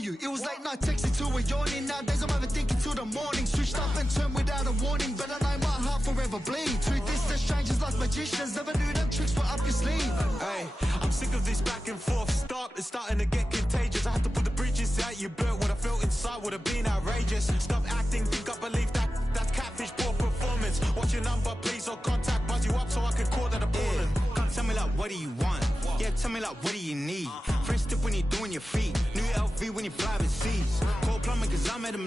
you. It was late night texting to a yawning. Nowadays I'm overthinking till the morning. Switched up and turned without a warning, but I know my heart forever bleed. Truth is that strangers like magicians, never knew them tricks were up your sleeve. Hey, I'm sick of this back and forth. Stop, it's starting to get contagious. I had to put the bridges out you built. What I felt inside would have been outrageous. Stop acting, think I believe that's catfish, poor performance. Watch your number, please, or contact, buzz you up so I can call that a ballin'. Can't tell me like, what do you want? Yeah, tell me like, what do you need? Fresh tip when you're doing your feet. New LV when you fly overseas. Call plumbing cause I'm at a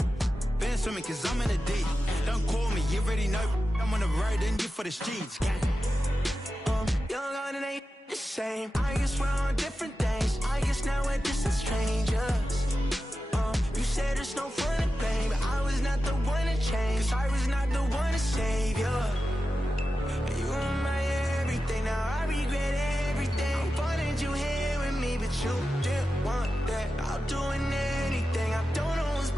band swimming cause I'm in a D. Don't call me, you already know. I'm on the road and you for the streets. Young on and ain't the same. I guess we're on different things. I guess now we're distant strangers. You said it's no fun to blame, but I was not the one to change. Cause I was not the one to save you. You were my everything, now I regret everything. I wanted you here with me, but you didn't want that. I'm doing anything, I don't know what's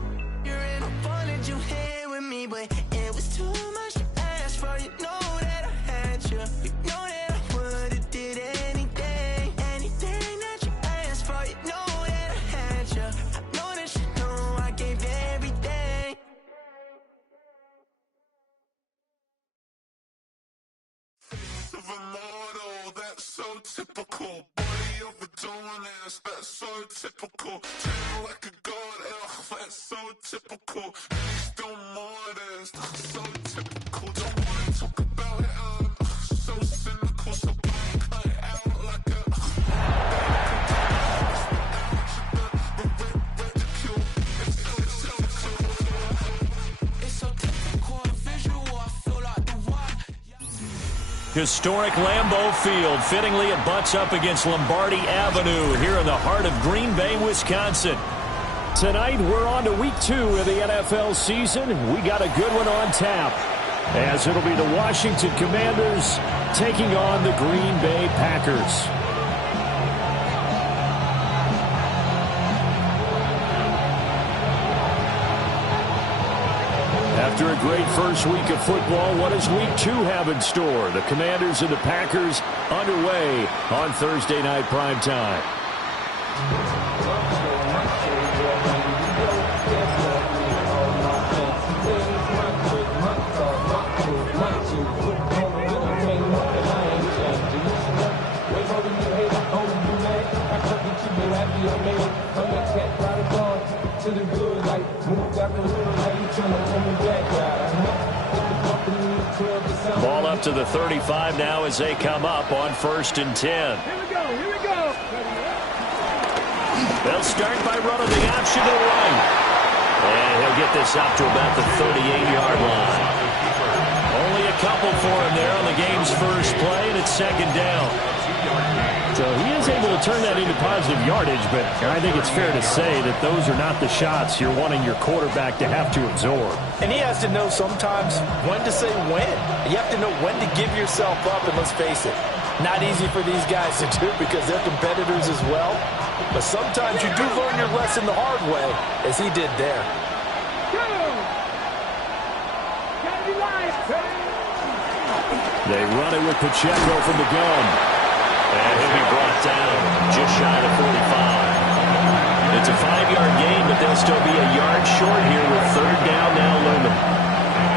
you're in. I wanted you here with me, but it was too much to ask for. You know that I had you. You know that I would've did anything, anything that you asked for. You know that I had you. I know that you know I gave everything. Of a model, that's so typical. Body of a donut, that's so typical. Tail like a god, ugh, that's so typical. He's still modest, so typical. Don't wanna talk about it, so cynical. So cut it out like a It's so typical, visual, I feel like the one. Historic Lambeau Field. Fittingly, it butts up against Lombardi Avenue here in the heart of Green Bay, Wisconsin. Tonight, we're on to week 2 of the NFL season. We got a good one on tap, as it'll be the Washington Commanders taking on the Green Bay Packers. After a great first week of football, what does week 2 have in store? The Commanders and the Packers underway on Thursday night primetime. Ball up to the 35 now as they come up on 1st and 10. Here we go, here we go. They'll start by running the option to the right. And he'll get this up to about the 38-yard line. Only a couple for him there on the game's first play, and it's 2nd down. So he is able to turn that into positive yardage, but I think it's fair to say that those are not the shots you're wanting your quarterback to have to absorb. And he has to know sometimes when to say when. You have to know when to give yourself up, and let's face it, not easy for these guys to do because they're competitors as well. But sometimes you do learn your lesson the hard way, as he did there. They run it with Pacheco from the gun. And he'll be brought down just shy of 45. It's a 5-yard gain, but they'll still be a yard short here with 3rd down now looming.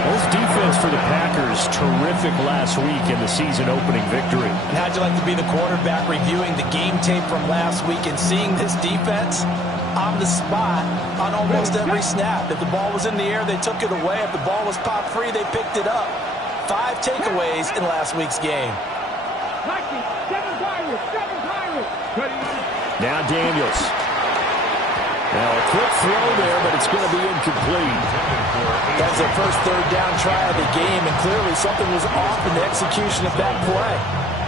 This defense for the Packers, terrific last week in the season-opening victory. And how'd you like to be the quarterback reviewing the game tape from last week and seeing this defense on the spot on almost every snap? If the ball was in the air, they took it away. If the ball was popped free, they picked it up. 5 takeaways in last week's game. Now Daniels. Now a quick throw there, but it's going to be incomplete. That's their first 3rd down try of the game, and clearly something was off in the execution of that play.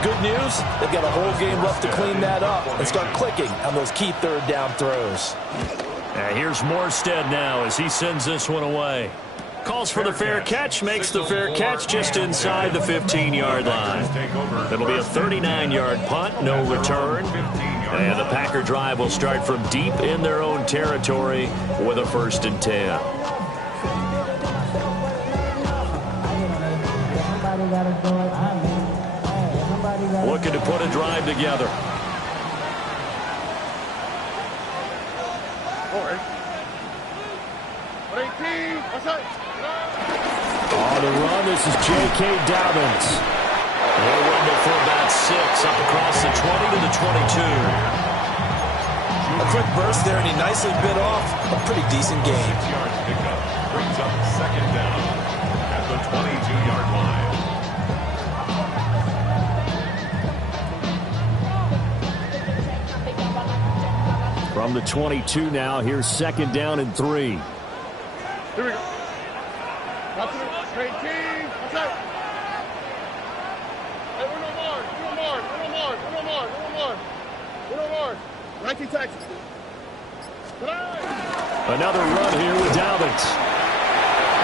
Good news, they've got a whole game left to clean that up and start clicking on those key 3rd down throws. Here's Morstead now as he sends this one away. Calls for the fair catch, makes the fair catch just inside the 15-yard line. It'll be a 39-yard punt, no return. And the Packer drive will start from deep in their own territory with a 1st and 10. Looking to put a drive together. On the run, this is J.K. Dobbins. He'll run for about 6 up across the 20 to the 22. A quick burst there, and he nicely bit off a pretty decent game. 6 yards pickup brings up second down at the 22-yard line. From the 22 now, here's second down and 3. Here we go. Great team. What's up? Hey, we're no more. Ranking Texas. Another run here with Dobbins.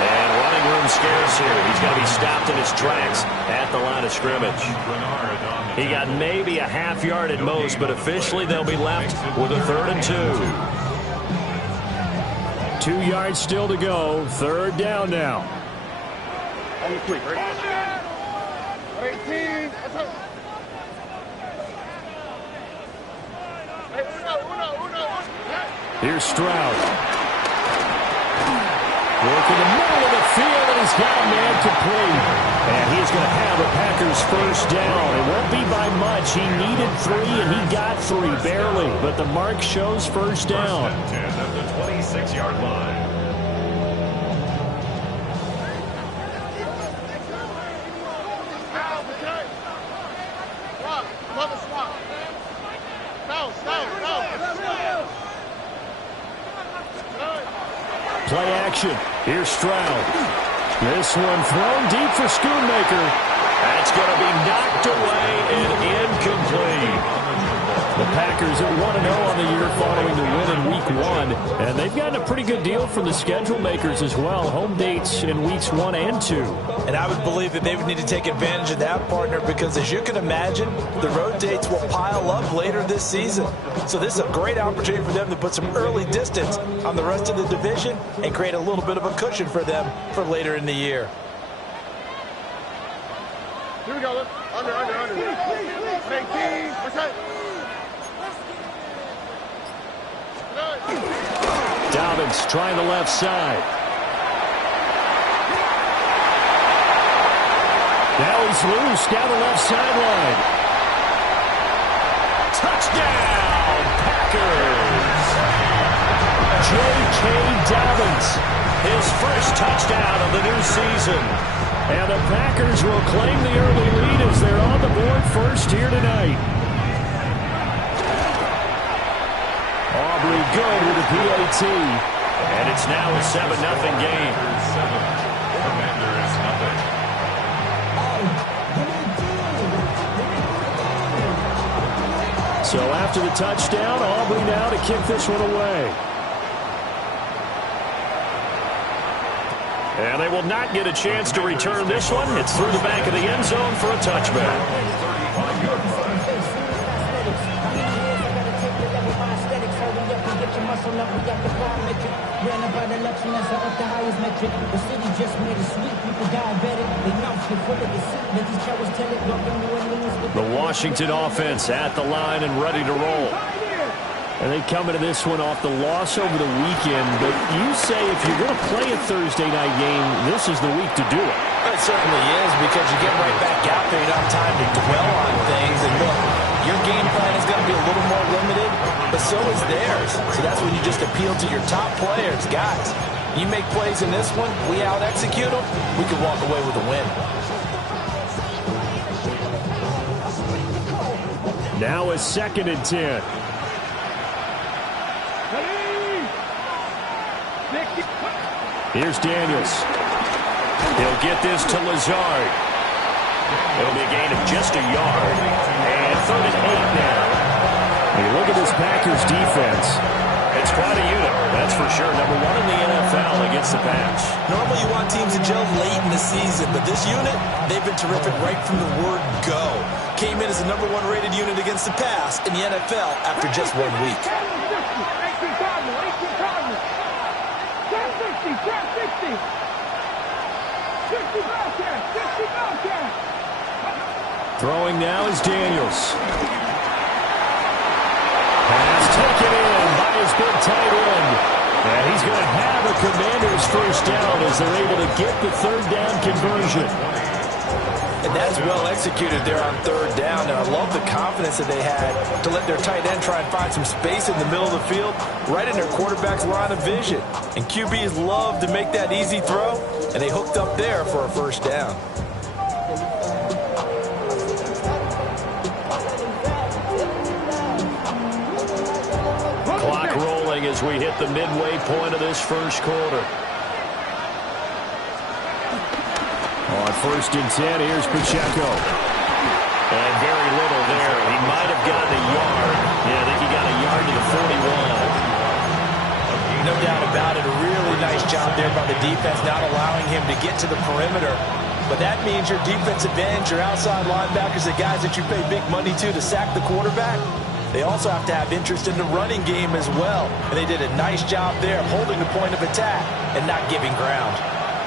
And running room scarce here. He's going to be stopped in his tracks at the line of scrimmage. He got maybe a half yard at most, but officially they'll be left with a 3rd and 2. 2 yards still to go. 3rd down now. Quick, right? 18. Here's Stroud. Working the middle of the field, and he's got a man complete. And he's going to have a Packers first down. It won't be by much. He needed 3, and he got 3, barely. But the mark shows first down. First and 10 at the 26-yard line. Play action. Here's Stroud. This one thrown deep for Schoonmaker. That's going to be knocked away and incomplete. The Packers at 1-0 on the year following the win in Week 1. And they've gotten a pretty good deal from the schedule makers as well. Home dates in Weeks 1 and 2. And I would believe that they would need to take advantage of that, partner, because as you can imagine, the road dates will pile up later this season. So this is a great opportunity for them to put some early distance on the rest of the division and create a little bit of a cushion for them for later in the year. Here we go. Look. Under. 18. What's that? Dobbins trying the left side. Now he's loose down the left sideline. Touchdown, Packers! J.K. Dobbins, his first touchdown of the new season. And the Packers will claim the early lead as they're on the board first here tonight. Aubrey good with a PAT. And it's now a 7-0 game. 7. Commanders nothing. So after the touchdown, Aubrey now to kick this one away. And they will not get a chance to return this one. It's through the back of the end zone for a touchback. The Washington offense at the line and ready to roll. And they come into this one off the loss over the weekend. But you say if you're going to play a Thursday night game, this is the week to do it. It certainly is, because you get right back out there. You don't have time to dwell on things. And look, your game plan is going to be a little more limited, but so is theirs. So that's when you just appeal to your top players. Guys, you make plays in this one, we out-execute them, we can walk away with a win. Now a 2nd and 10. Here's Daniels. He'll get this to Lazard. It'll be a gain of just a yard. And 3rd and 8 now. When you look at this Packers defense, it's quite a unit, that's for sure. Number 1 in the NFL against the pass. Normally you want teams to gel late in the season, but this unit, they've been terrific right from the word go. Came in as the number 1 rated unit against the pass in the NFL after just 1 week. Throwing now is Daniels. Pass taken in by his big tight end. And he's going to have a Commanders first down as they're able to get the third down conversion. And that's well executed there on third down. And I love the confidence that they had to let their tight end try and find some space in the middle of the field, right in their quarterback's line of vision. And QBs love to make that easy throw, and they hooked up there for a first down. Clock rolling as we hit the midway point of this first quarter. On 1st and 10, here's Pacheco. And very little there. He might have gotten a yard. Yeah, I think he got a yard to the 41. No doubt about it. A really nice job there by the defense, not allowing him to get to the perimeter. But that means your defensive ends, your outside linebackers, the guys that you pay big money to sack the quarterback, they also have to have interest in the running game as well. And they did a nice job there, holding the point of attack and not giving ground.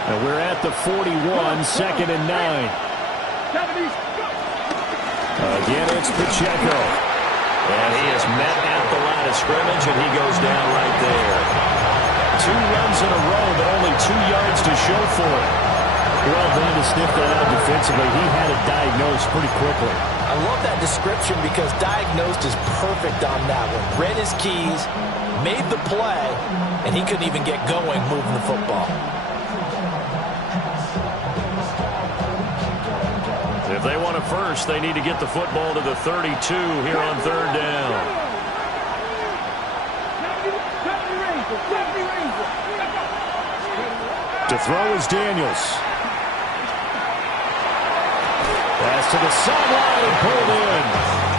And we're at the 41, 2nd and 9. Again, it's Pacheco. And he is met at the line of scrimmage, and he goes down right there. 2 runs in a row, but only 2 yards to show for it. Well done to sniff that out defensively. He had it diagnosed pretty quickly. I love that description because diagnosed is perfect on that one. Read his keys, made the play, and he couldn't even get going moving the football. If they want it first, they need to get the football to the 32 here on third down. To throw is Daniels. Pass to the sideline and pulled in.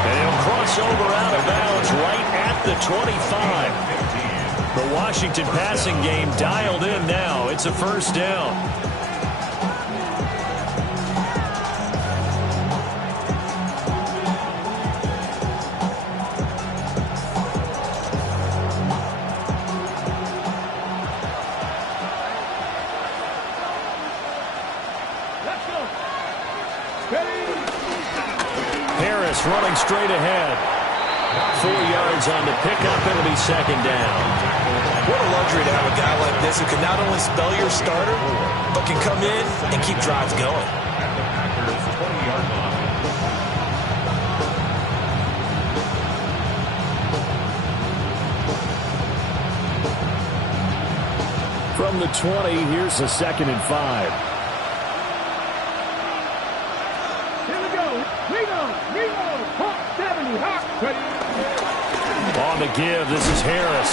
And he'll cross over out of bounds right at the 25. The Washington passing game dialed in now. It's a first down. Harris running straight ahead. 4 yards on the pickup. It'll be second down. What a luxury to have a guy like this who can not only spell your starter, but can come in and keep drives going. From the 20, here's a 2nd and 5. On the give, this is Harris.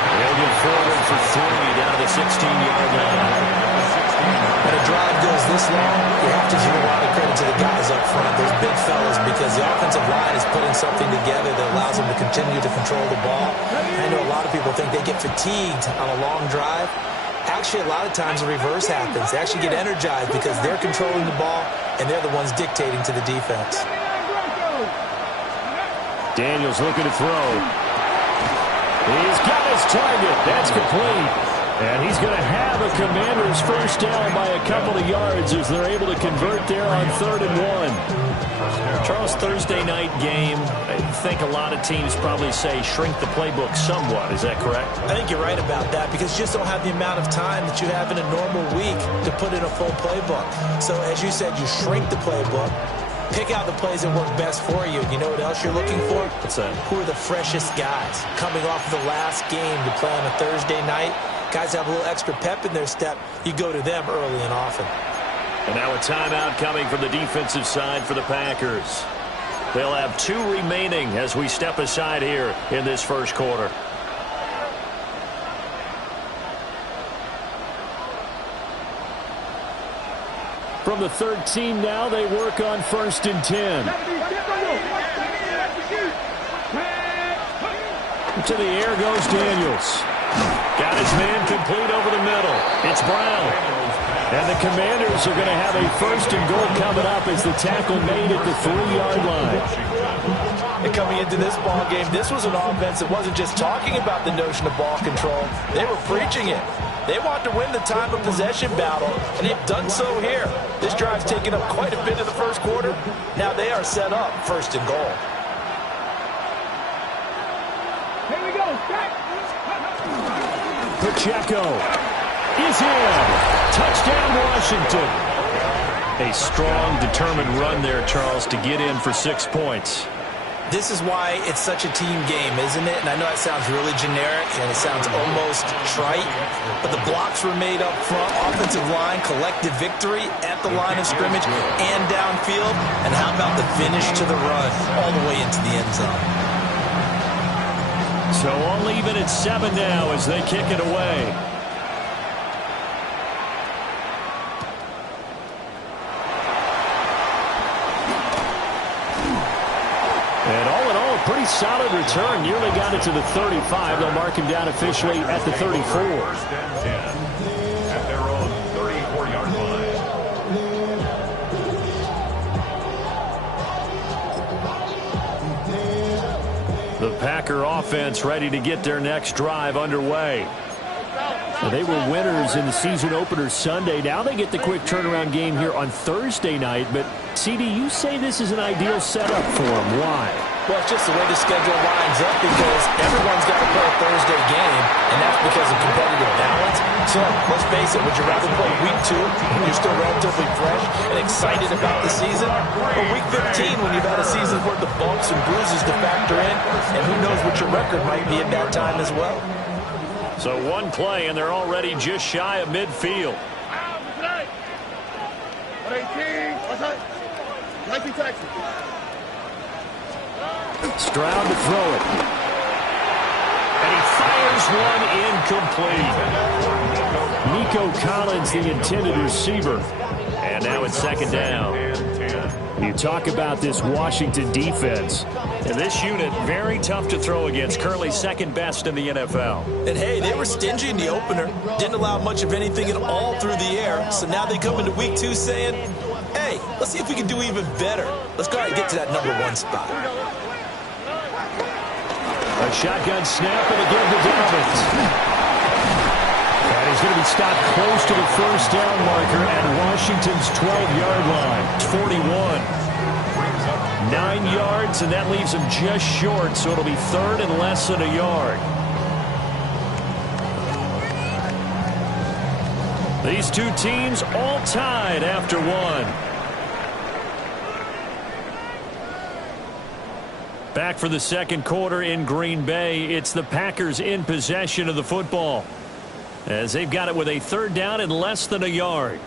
They'll get forward for 3 down to the 16-yard line. When a drive goes this long, you have to give a lot of credit to the guys up front, those big fellas, because the offensive line is putting something together that allows them to continue to control the ball. I know a lot of people think they get fatigued on a long drive. Actually, a lot of times the reverse happens. They actually get energized because they're controlling the ball, and they're the ones dictating to the defense. Daniels looking to throw. He's got his target. That's complete. And he's going to have a Commanders first down by a couple of yards as they're able to convert there on 3rd and 1. Charles, Thursday night game, I think a lot of teams probably say shrink the playbook somewhat. Is that correct? I think you're right about that because you just don't have the amount of time that you have in a normal week to put in a full playbook. So as you said, you shrink the playbook. Pick out the plays that work best for you. You know what else you're looking for? What's that? Who are the freshest guys? Coming off of the last game to play on a Thursday night, guys have a little extra pep in their step. You go to them early and often. And now a timeout coming from the defensive side for the Packers. They'll have 2 remaining as we step aside here in this first quarter. From the 13 now, they work on 1st and 10. To the air goes Daniels. Got his man complete over the middle. It's Brown. And the Commanders are going to have a 1st and goal coming up as the tackle made at the 3-yard line. And coming into this ball game, this was an offense that wasn't just talking about the notion of ball control. They were preaching it. They want to win the time of possession battle, and they've done so here. This drive's taken up quite a bit in the first quarter. Now they are set up 1st and goal. Here we go. Pacheco is in. Touchdown, Washington. A strong, determined run there, Charles, to get in for 6 points. This is why it's such a team game, isn't it? And I know that sounds really generic and it sounds almost trite, but the blocks were made up front, offensive line, collective victory at the line of scrimmage and downfield. And how about the finish to the run all the way into the end zone? So all even at 7 now as they kick it away. And all in all, a pretty solid return. Nearly got it to the 35. They'll mark him down officially at the 34. First and 10 at their own 34-yard line. The Packer offense ready to get their next drive underway. They were winners in the season opener Sunday. Now they get the quick turnaround game here on Thursday night. But, CD, you say this is an ideal setup for them. Why? Well, it's just the way the schedule lines up because everyone's got to play a Thursday game, and that's because of competitive balance. So, let's face it, would you rather play week 2 when you're still relatively fresh and excited about the season, or week 15 when you've had a season's worth of bumps and bruises to factor in, and who knows what your record might be at that time as well. So one play, and they're already just shy of midfield. Stroud to throw it. And he fires one incomplete. Nico Collins, the intended receiver. And now it's second down. You talk about this Washington defense. And this unit, very tough to throw against. Currently second best in the NFL. And hey, they were stingy in the opener. Didn't allow much of anything at all through the air. So now they come into week 2 saying, hey, let's see if we can do even better. Let's go ahead and get to that #1 spot. A shotgun snap and again to Dobbins. And he's going to be stopped close to the first down marker at Washington's 12-yard line. It's 41. 9 yards, and that leaves him just short, so it'll be third and less than a yard. These two teams all tied after one. Back for the second quarter in Green Bay. It's the Packers in possession of the football, as they've got it with a third down and less than a yard.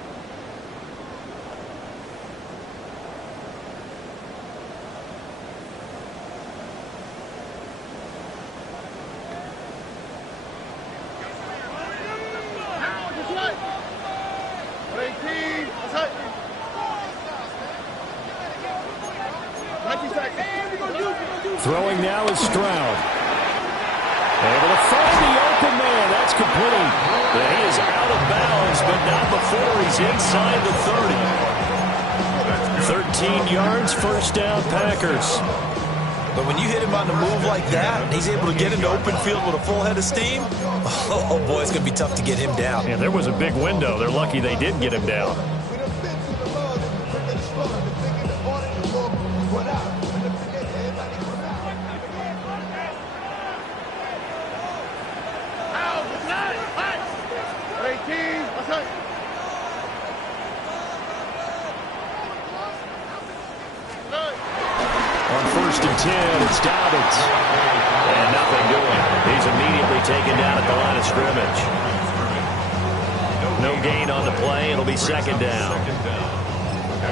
Throwing now is Stroud. Able to find the open man. That's complete. And he is out of bounds, but not before he's inside the 30. 13 yards, first down, Packers. But when you hit him on the move like that, and he's able to get into open field with a full head of steam, oh boy, it's going to be tough to get him down. And there was a big window. They're lucky they did get him down. On first and 10, it's Dobbins. And nothing doing. He's immediately taken down at the line of scrimmage. No gain on the play. It'll be second down.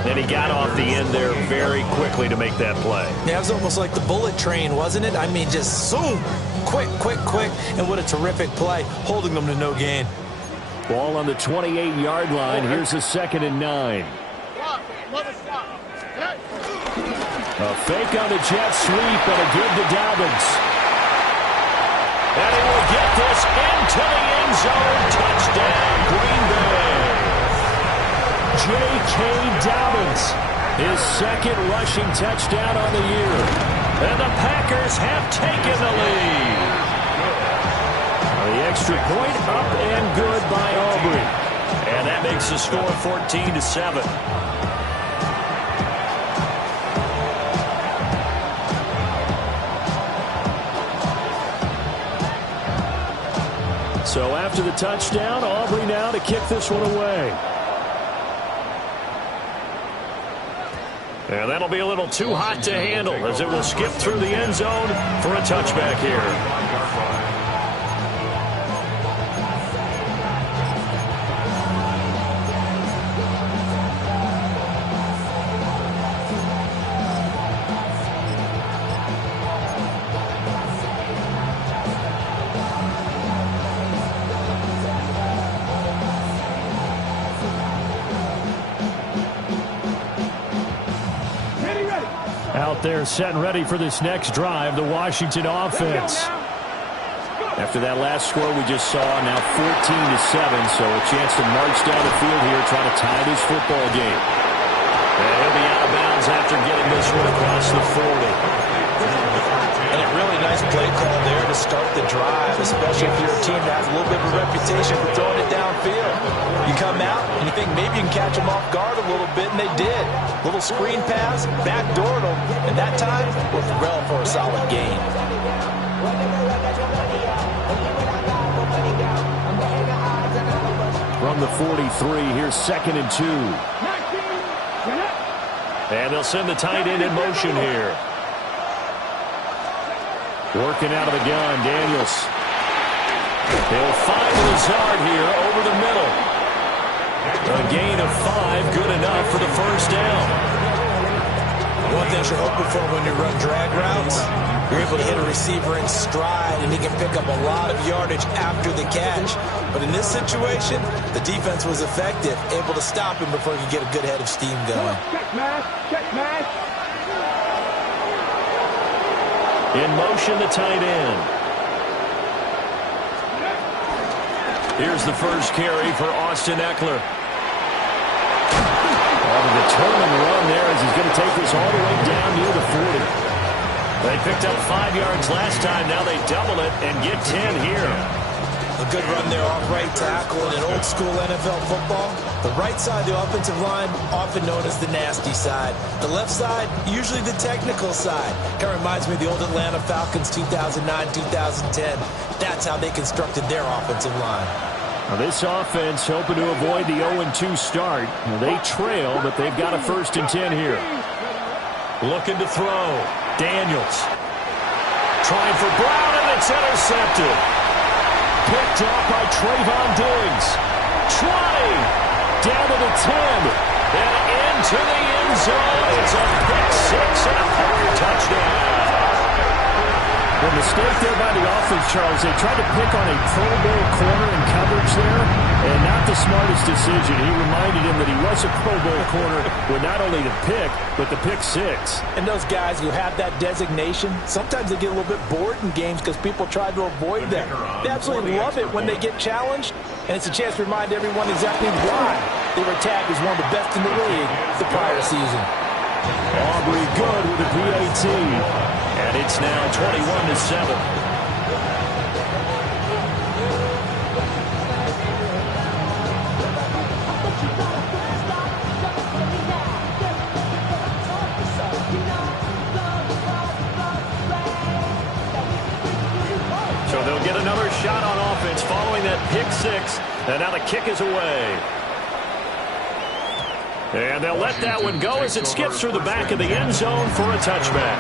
Then he got off the end there very quickly to make that play. Yeah, it was almost like the bullet train, wasn't it? I mean, just zoom. Quick, quick, quick. And what a terrific play, holding them to no gain. Ball on the 28-yard line. Here's a second and 9. A fake on the jet sweep and a give to Dobbins. And he will get this into the end zone. Touchdown, Green Bay. J.K. Dobbins, his second rushing touchdown on the year. And the Packers have taken the lead. The extra point up and good by Aubrey. And that makes the score 14-7. So after after the touchdown. Aubrey now to kick this one away. And that'll be a little too hot to handle as it will skip through the end zone for a touchback here. Out there set and ready for this next drive, the Washington offense. After that last score we just saw, now 14-7, so a chance to march down the field here, try to tie this football game. And he'll be out of bounds after getting this one across the 40. And a really nice play call there to start the drive, especially if you're a team that has a little bit of a reputation for throwing it downfield. You come out and you think maybe you can catch them off guard a little bit, and they did. Little screen pass, backdoored them, and that time was well for a solid gain. From the 43, here's 2nd and 2. And they'll send the tight end in motion here. Working out of the gun, Daniels. They'll find Lazard here over the middle. A gain of 5, good enough for the first down. One thing you're hoping for when you run drag routes, you're able to hit a receiver in stride, and he can pick up a lot of yardage after the catch. But in this situation, the defense was effective, able to stop him before he could get a good head of steam going. Check match. In motion, the tight end. Here's the first carry for Austin Eckler. A determined run there as he's going to take this all the way down near the 40. They picked up 5 yards last time. Now they double it and get 10 here. A good run there off right tackle in old school NFL football. The right side of the offensive line, often known as the nasty side. The left side, usually the technical side. Kind of reminds me of the old Atlanta Falcons 2009-2010. That's how they constructed their offensive line. Now this offense hoping to avoid the 0-2 start. They trail, but they've got a 1st and 10 here. Looking to throw. Daniels. Trying for Brown, and it's intercepted. Picked off by Trayvon Diggs. 20. Down to the 10. And into the end zone. It's a pick 6 and a Packer touchdown. The mistake there by the offense, Charles, they tried to pick on a Pro Bowl corner in coverage there, and not the smartest decision. He reminded him that he was a Pro Bowl corner with not only the pick, but the pick 6. And those guys who have that designation, sometimes they get a little bit bored in games because people try to avoid them. They absolutely love it when they get challenged, and it's a chance to remind everyone exactly why they were tagged as one of the best in the league the prior season. Aubrey good with a PAT. And it's now 21-7. So they'll get another shot on offense following that pick 6. And now the kick is away. And they'll let that one go as it skips through the back of the end zone for a touchback.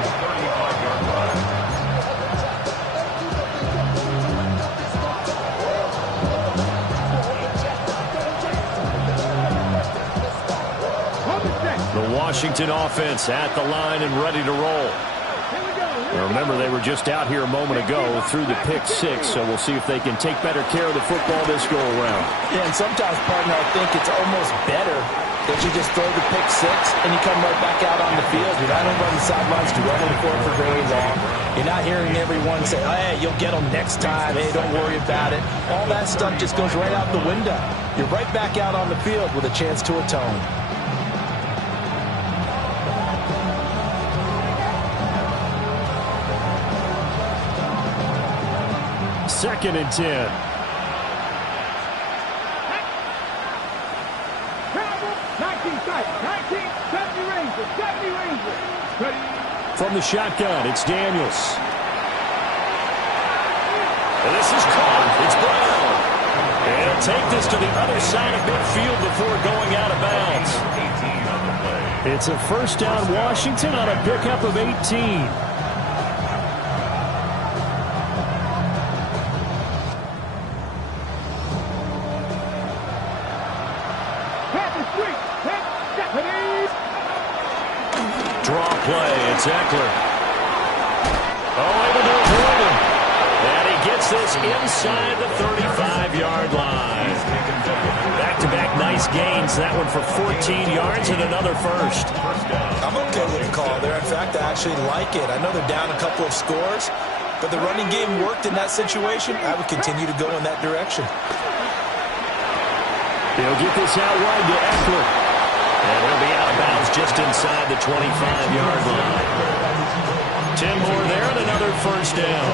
The Washington offense at the line and ready to roll. Now remember, they were just out here a moment ago through the pick 6, so we'll see if they can take better care of the football this go-around. Yeah, and sometimes, partner, I think it's almost better that you just throw the pick 6 and you come right back out on the field. You're not over on the sidelines dwelling for it for very long. You're not hearing everyone say, hey, you'll get them next time. Hey, don't worry about it. All that stuff just goes right out the window. You're right back out on the field with a chance to atone. Second and 10. From the shotgun, it's Daniels. And this is caught. It's Brown. And he'll take this to the other side of midfield before going out of bounds. It's a first down Washington on a pickup of 18. Draw play, it's Eckler. Oh, able to avoid him. And he gets this inside the 35-yard line. Back-to-back nice gains. That one for 14 yards and another first. I'm okay with the call there. In fact, I actually like it. I know they're down a couple of scores, but the running game worked in that situation. I would continue to go in that direction. They'll get this out wide to Eckler. And he'll be out of bounds just inside the 25-yard line. 10 more there and another first down.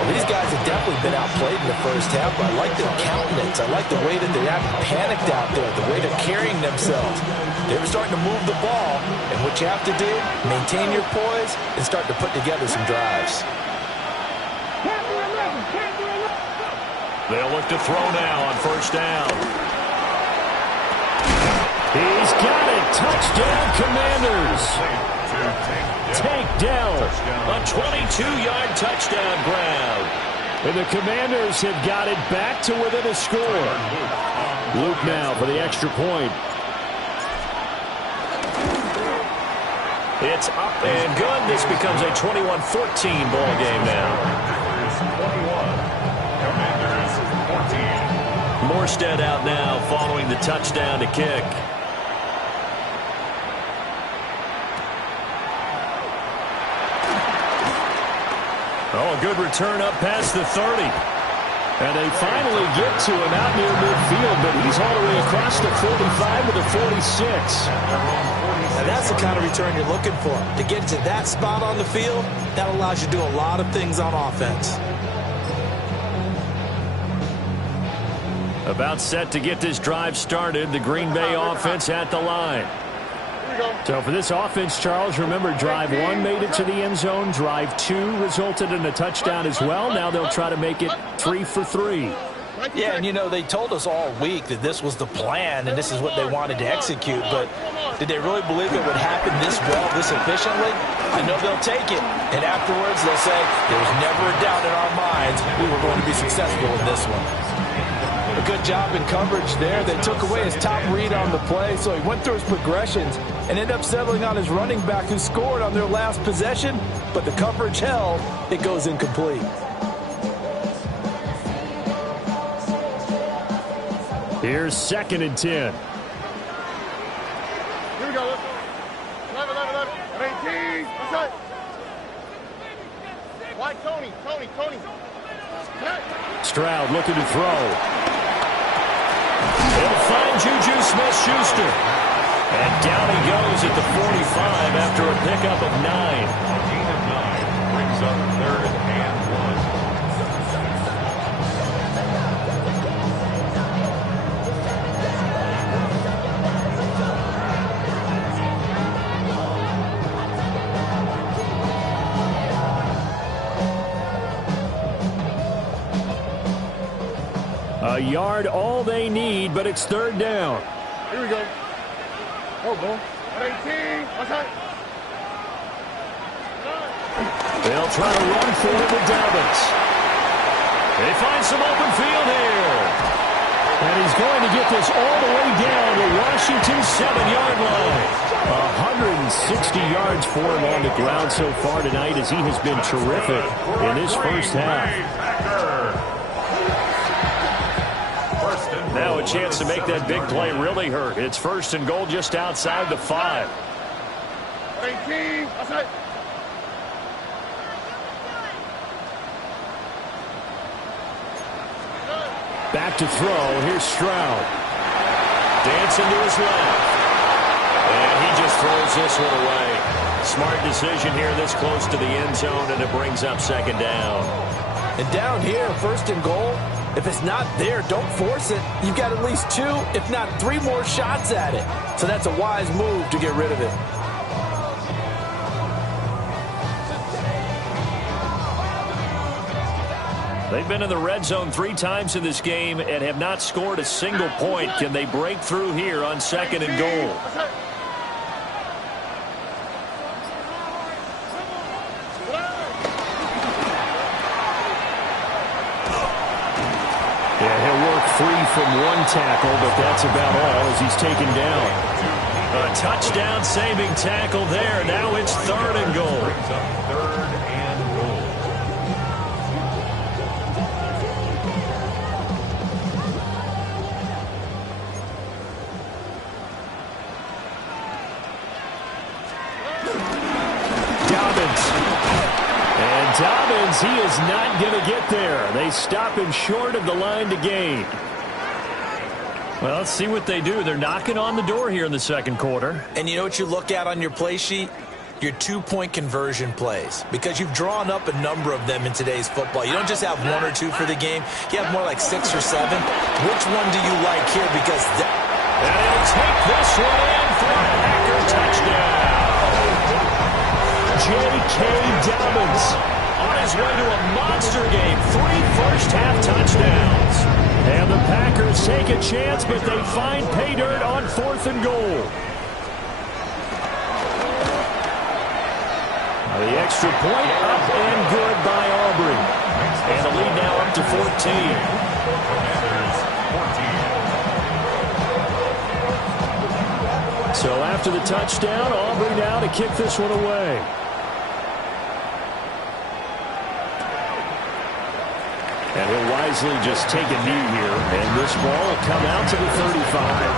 Well, these guys have definitely been outplayed in the first half, but I like their countenance. I like the way that they haven't panicked out there, the way they're carrying themselves. They were starting to move the ball, and what you have to do, maintain your poise and start to put together some drives. They'll look to throw now on first down. He's got it. Touchdown, Commanders. Takedown. A 22-yard touchdown grab. And the Commanders have got it back to within a score. Luke now for the extra point. It's up and good. This becomes a 21-14 ball game now. Morstead out now following the touchdown to kick. Oh, a good return up past the 30. And they finally get to him out near midfield, but he's all the way across the 45 to the 46. Now that's the kind of return you're looking for. To get to that spot on the field, that allows you to do a lot of things on offense. About set to get this drive started, the Green Bay offense at the line. So for this offense, Charles, remember drive 1 made it to the end zone. Drive 2 resulted in a touchdown as well. Now they'll try to make it 3 for 3. Yeah, and you know, they told us all week that this was the plan and this is what they wanted to execute, but did they really believe it would happen this well, this efficiently? I know they'll take it, and afterwards they'll say, there was never a doubt in our minds we were going to be successful in this one. A good job in coverage there. They took away his top read on the play, so he went through his progressions and ended up settling on his running back who scored on their last possession, but the coverage held. It goes incomplete. Here's 2nd and 10. Here we go. 11. 18. What's that? Why, Tony. Stroud looking to throw. He'll find Juju Smith-Schuster. And down he goes at the 45 after a pickup of 9. 9 brings up 3rd and 1. A yard all they need, but it's 3rd down. Here we go. Oh, boy. 18. What's that? They'll try to run for it with Dobbins. They find some open field here. And he's going to get this all the way down to Washington's 7-yard line. 160 yards for him on the ground so far tonight as he has been terrific in this first half. Now a chance to make that big play really hurt. It's 1st and goal just outside the 5. 18. What's that? Back to throw. Here's Stroud. Dancing to his left. And he just throws this one away. Smart decision here this close to the end zone, and it brings up 2nd down. And down here, 1st and goal, if it's not there, don't force it. You've got at least 2, if not 3 more shots at it. So that's a wise move to get rid of it. They've been in the red zone 3 times in this game and have not scored a single point. Can they break through here on 2nd and goal? Yeah, he'll work free from one tackle, but that's about all as he's taken down. A touchdown-saving tackle there. Now it's 3rd and goal. 3rd and goal. Dobbins, he is not going to get there. They stop him short of the line to gain. Well, let's see what they do. They're knocking on the door here in the 2nd quarter. And you know what you look at on your play sheet? Your 2-point conversion plays. Because you've drawn up a number of them in today's football. You don't just have 1 or 2 for the game. You have more like 6 or 7. Which one do you like here? Because and he'll take this one in for a Packer touchdown. J.K. Dobbins on his way to a monster game. 3 first-half touchdowns. And the Packers take a chance, but they find pay dirt on 4th and goal. The extra point up and good by Aubrey. And the lead now up to 14. So after the touchdown, Aubrey now to kick this one away. And he'll wisely just take a knee here. And this ball will come out to the 35.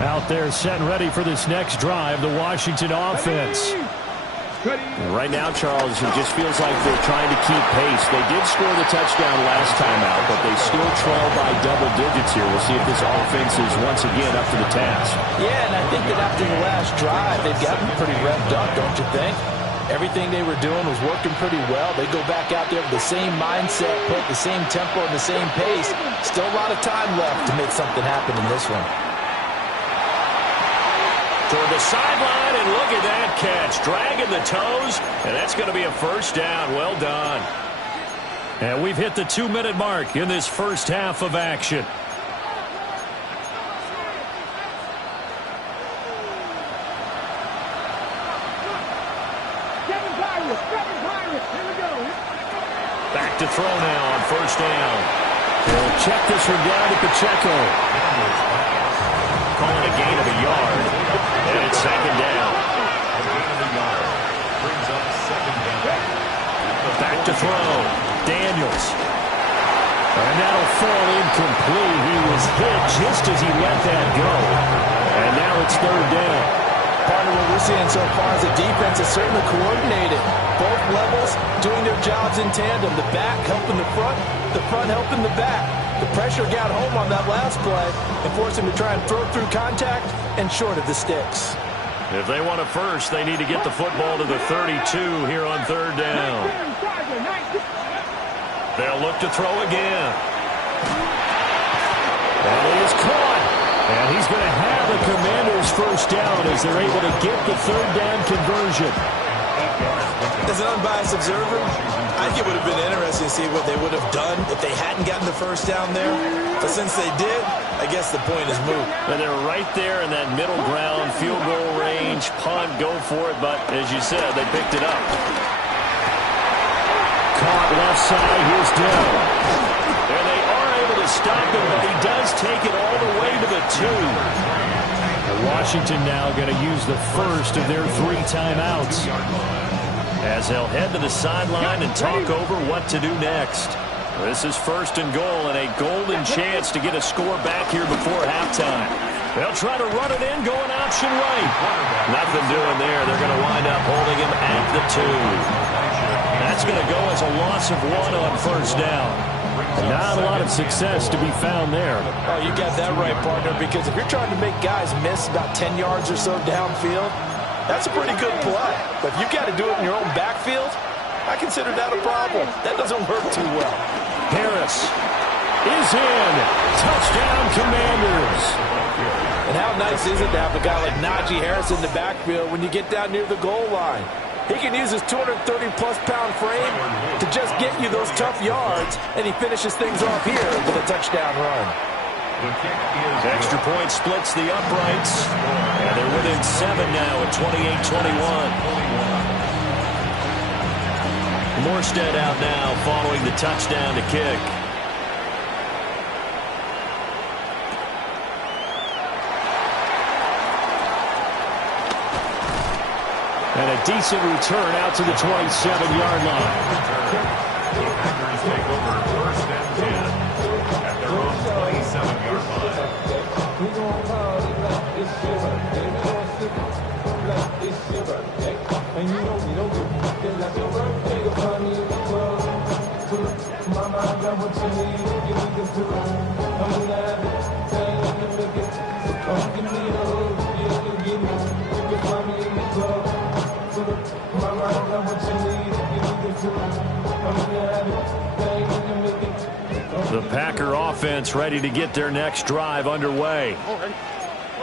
Out there set and ready for this next drive, the Washington offense. And right now, Charles, it just feels like they're trying to keep pace. They did score the touchdown last time out, but they still trail by double digits here. We'll see if this offense is once again up to the task. Yeah, and I think that after the last drive, they've gotten pretty revved up, don't you think? Everything they were doing was working pretty well. They go back out there with the same mindset, put the same tempo and the same pace. Still a lot of time left to make something happen in this one. Toward the sideline, and look at that catch. Dragging the toes, and that's going to be a first down. Well done. And we've hit the 2-minute mark in this first half of action. Back to throw now on first down. They'll check this one down to Pacheco. Calling a gain of a yard. And it's 2nd down. Back to throw. Daniels. And that'll fall incomplete. He was hit just as he let that go. And now it's 3rd down. Part of what we're seeing so far is the defense is certainly coordinated. Both levels doing their jobs in tandem. The back helping the front helping the back. The pressure got home on that last play and forced him to try and throw through contact and short of the sticks. If they want a first, they need to get the football to the 32 here on 3rd down. They'll look to throw again. And it is caught. And he's going to have the Commanders' first down as they're able to get the 3rd down conversion. As an unbiased observer, I think it would have been interesting to see what they would have done if they hadn't gotten the first down there. But since they did, I guess the point is moot. And they're right there in that middle ground, field goal range, punt, go for it. But as you said, they picked it up. Caught left side, here's Dell. And they are able to stop him, but he does take it all the way to the 2. And Washington now going to use the first of their 3 timeouts, as they'll head to the sideline and talk over what to do next. This is 1st and goal and a golden chance to get a score back here before halftime. They'll try to run it in, going option right. Nothing doing there. They're going to wind up holding him at the 2. That's going to go as a loss of 1 on first down. Not a lot of success to be found there. Oh, you got that right, partner, because if you're trying to make guys miss about 10 yards or so downfield, that's a pretty good play. But if you've got to do it in your own backfield, I consider that a problem. That doesn't work too well. Harris is in. Touchdown, Commanders. And how nice is it to have a guy like Najee Harris in the backfield when you get down near the goal line? He can use his 230-plus pound frame to just get you those tough yards, and he finishes things off here with a touchdown run. Extra point splits the uprights, and they're within 7 now at 28-21. Morstead out now following the touchdown to kick. And a decent return out to the 27-yard line. The Packers take over first and 10 at their own 27-yard line. The Packer offense ready to get their next drive underway.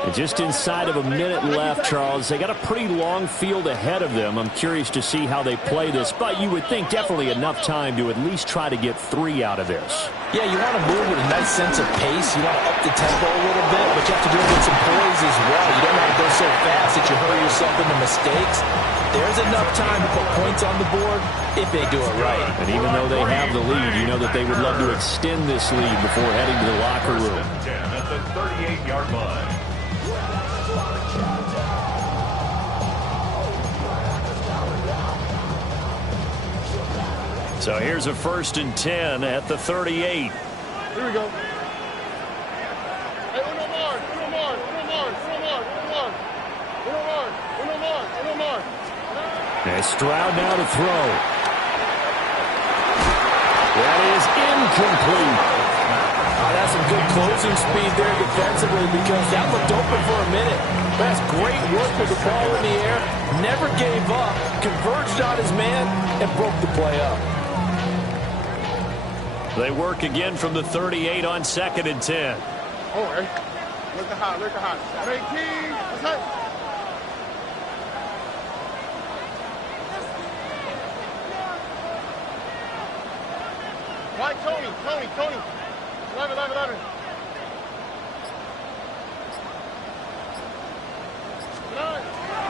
And just inside of a minute left, Charles. They got a pretty long field ahead of them. I'm curious to see how they play this, but you would think definitely enough time to at least try to get 3 out of this. Yeah, you want to move with a nice sense of pace. You want to up the tempo a little bit, but you have to do it with some poise as well. You don't want to go so fast that you hurry yourself into mistakes. There's enough time to put points on the board if they do it right. And even though they have the lead, you know that they would love to extend this lead before heading to the locker room. 10 at the 38-yard line. So here's a 1st and 10 at the 38. Here we go. Hey, uno more. And Stroud now to throw. That is incomplete. That's some good closing speed there defensively because that looked open for a minute. That's great work with the ball in the air. Never gave up. Converged on his man and broke the play up. They work again from the 38 on 2nd and 10. All right. Look hot. 18. What's that? Right, Tony. 11.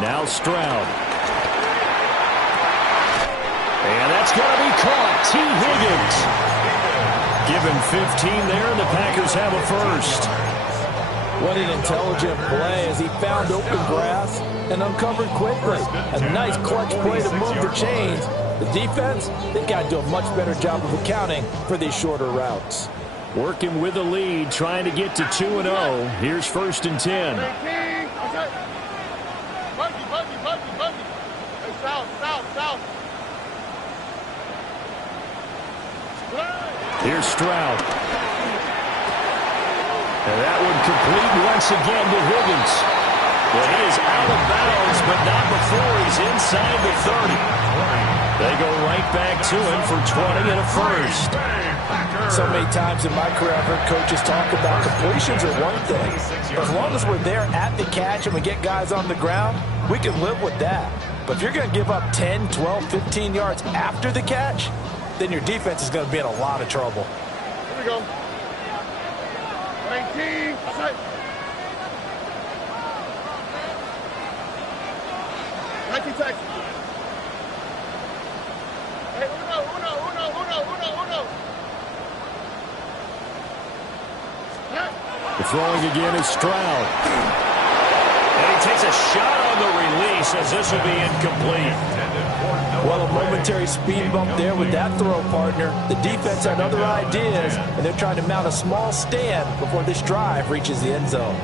Now Stroud. And that's going to be caught. T. Higgins. Give him 15 there, and the Packers have a first. What an intelligent play as he found open grass and uncovered quickly. A nice clutch play to move the chains. The defense, they've got to do a much better job of accounting for these shorter routes. Working with the lead, trying to get to 2-0. Here's 1st and 10. Buggy. Hey, south. Here's Stroud. And that one complete once again to Higgins. Well, he is out of bounds, but not before he's inside the 30. They go right back to him for 20 and a first. So many times in my career, I've heard coaches talk about completions are one thing. As long as we're there at the catch and we get guys on the ground, we can live with that. But if you're going to give up 10, 12, 15 yards after the catch, then your defense is going to be in a lot of trouble. Here we go. 19. Set. 19 Texas. Hey, uno. The throwing again is Stroud. And he takes a shot on the release as this will be incomplete. Well, a momentary speed bump there with that throw, partner. The defense had other ideas, and they're trying to mount a small stand before this drive reaches the end zone.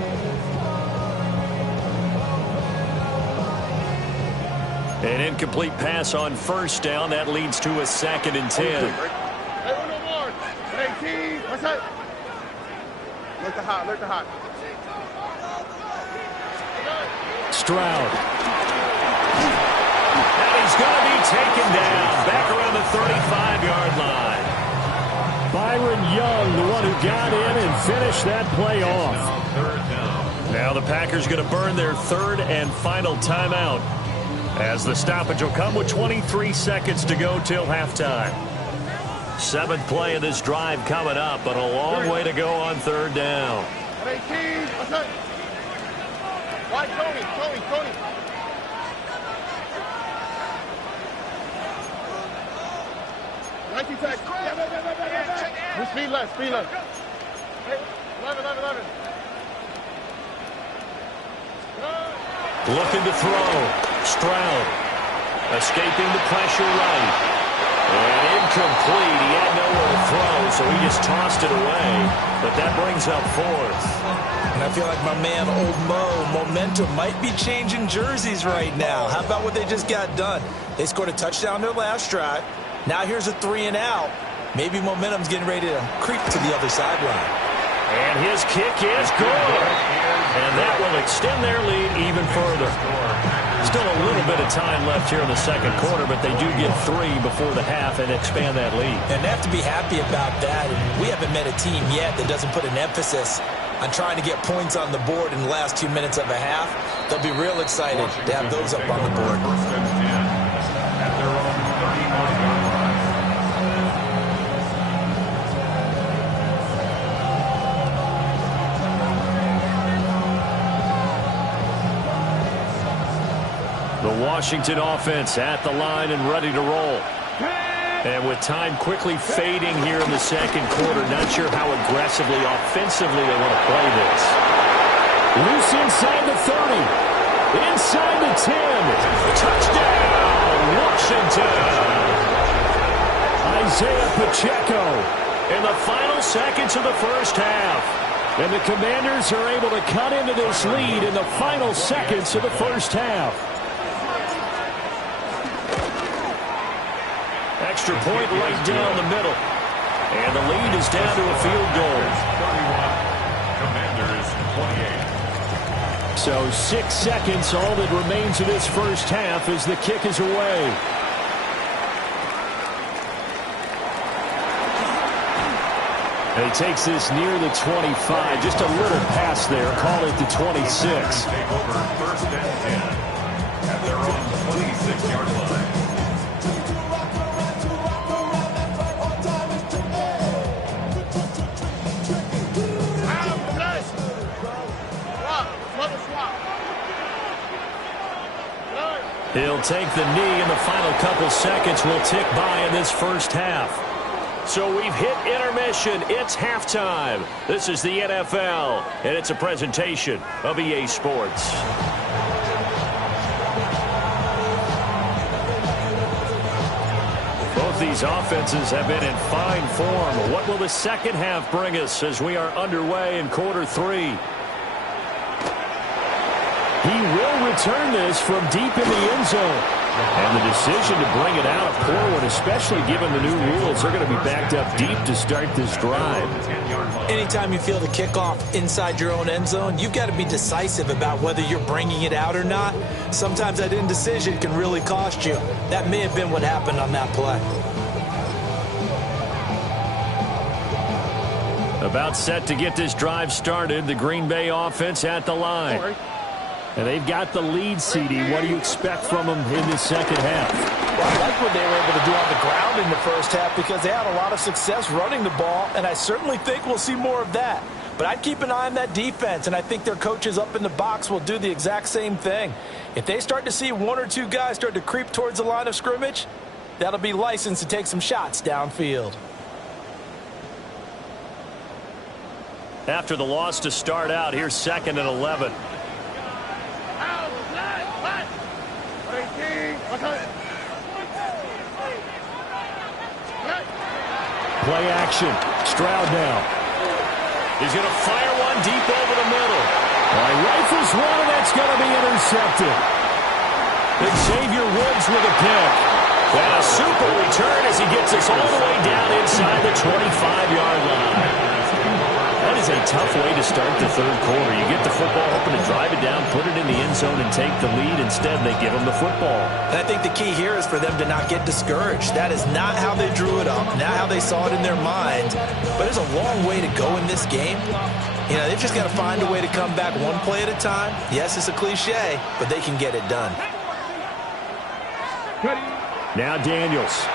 An incomplete pass on 1st down. That leads to a 2nd and 10. Hey, uno more. 18. What's that? Look the hot. Stroud. And he's going to be taken down. Back around Byron Young, the one who got in and finished that play off. Now the Packers going to burn their third and final timeout, as the stoppage will come with 23 seconds to go till halftime. Seventh play of this drive coming up, but a long way to go on third down. 18, what's up? Why, Tony? 19 seconds. Speed left. Hey, 11. Looking to throw. Stroud escaping the pressure right. And incomplete. He had nowhere to throw, so he just tossed it away. But that brings up fourth. And I feel like my man, Old Mo, momentum might be changing jerseys right now. How about what they just got done? They scored a touchdown their last drive. Now here's a 3-and-out. Maybe momentum's getting ready to creep to the other sideline. And his kick is good. And that will extend their lead even further. Still a little bit of time left here in the second quarter, but they do get 3 before the half and expand that lead. And they have to be happy about that. And we haven't met a team yet that doesn't put an emphasis on trying to get points on the board in the last 2 minutes of a half. They'll be real excited to have those up on the board. First and 10 at their own 31-yard line. The Washington offense at the line and ready to roll. And with time quickly fading here in the second quarter, not sure how aggressively, offensively they want to play this. Loose inside the 30. Inside the 10. Touchdown, Washington. Isaiah Pacheco in the final seconds of the first half. And the Commanders are able to cut into this lead in the final seconds of the first half. Extra point right down the middle. And the lead is down to a field goal. 31. Commanders 28. So 6 seconds, all that remains of this first half as the kick is away. And he takes this near the 25. Just a little pass there. Call it the 26. Take over first and 10 at their own 26-yard line. He'll take the knee, and the final couple seconds will tick by in this first half. So we've hit intermission. It's halftime. This is the NFL, and it's a presentation of EA Sports. Both these offenses have been in fine form. What will the second half bring us as we are underway in quarter 3? He will return this from deep in the end zone. And the decision to bring it out, a poor one, especially given the new rules. They're going to be backed up deep to start this drive. Anytime you feel the kickoff inside your own end zone, you've got to be decisive about whether you're bringing it out or not. Sometimes that indecision can really cost you. That may have been what happened on that play. About set to get this drive started, the Green Bay offense at the line. And they've got the lead, CD. What do you expect from them in the second half? Well, I like what they were able to do on the ground in the first half because they had a lot of success running the ball, and I certainly think we'll see more of that. But I'd keep an eye on that defense, and I think their coaches up in the box will do the exact same thing. If they start to see 1 or 2 guys start to creep towards the line of scrimmage, that'll be licensed to take some shots downfield. After the loss to start out, here's 2nd and 11. Play action. Stroud now. He's going to fire one deep over the middle. Rifles one, and that's going to be intercepted. Xavier Woods with a pick. And a super return as he gets us all the way down inside the 25-yard line. That is a tough way to start the third quarter. You get the football open and drive it down, put it in the end zone, and take the lead. Instead, they give them the football. And I think the key here is for them to not get discouraged. That is not how they drew it up, not how they saw it in their minds. But there's a long way to go in this game. You know, they've just got to find a way to come back one play at a time. Yes, it's a cliche, but they can get it done. Now Daniels.